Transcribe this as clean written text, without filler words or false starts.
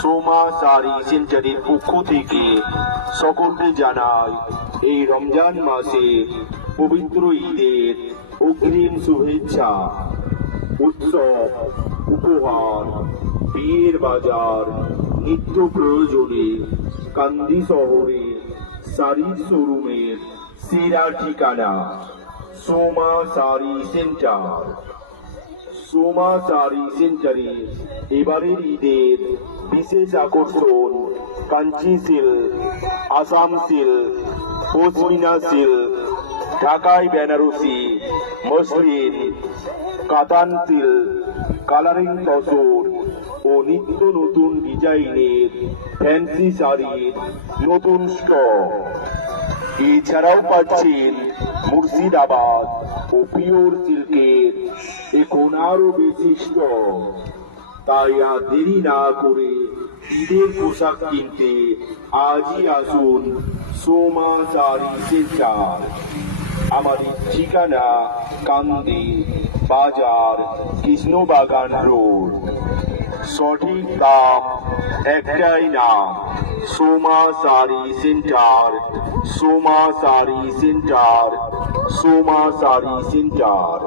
সোমা শাড়ি সেন্টারের পক্ষ থেকে সকলকে জানাই এই রমজান মাসে পবিত্র ঈদের অগ্রিম শুভেচ্ছা। উৎসব, উপহার, বিয়ের বাজার, নিত্য প্রয়োজনে কান্দি শহরে শাড়ির শোরুমের সেরা ঠিকানা সোমা শাড়ি সেন্টার। সোমা শাড়ি সেন্টারে এবারের ঈদের বিশেষ আকর্ষণ Kanchi silk, Assam silk, pashmina silk, ঢাকাই বেনারসি, মসলিন, কাতান সিল্ক, কালারিং তসর ও নিত্য নতুন ডিজাইনের ফ্যান্সি শাড়ির নতুন স্টক। এছাড়াও পাচ্ছেন মুর্শিদাবাদ ও পিওর সিল্কের এখন আরো বেশি স্টক। তাই আর দেরি না করে ঈদের পোশাক কিনতে আজই আসুন সোমা শাড়ি সেন্টার। আমাদের ঠিকানা কান্দি বাজার, কৃষ্ণবাগান রোড। সঠিক দাম একটাই নাম, Soma sari centre. Soma sari centre, Soma sari centre.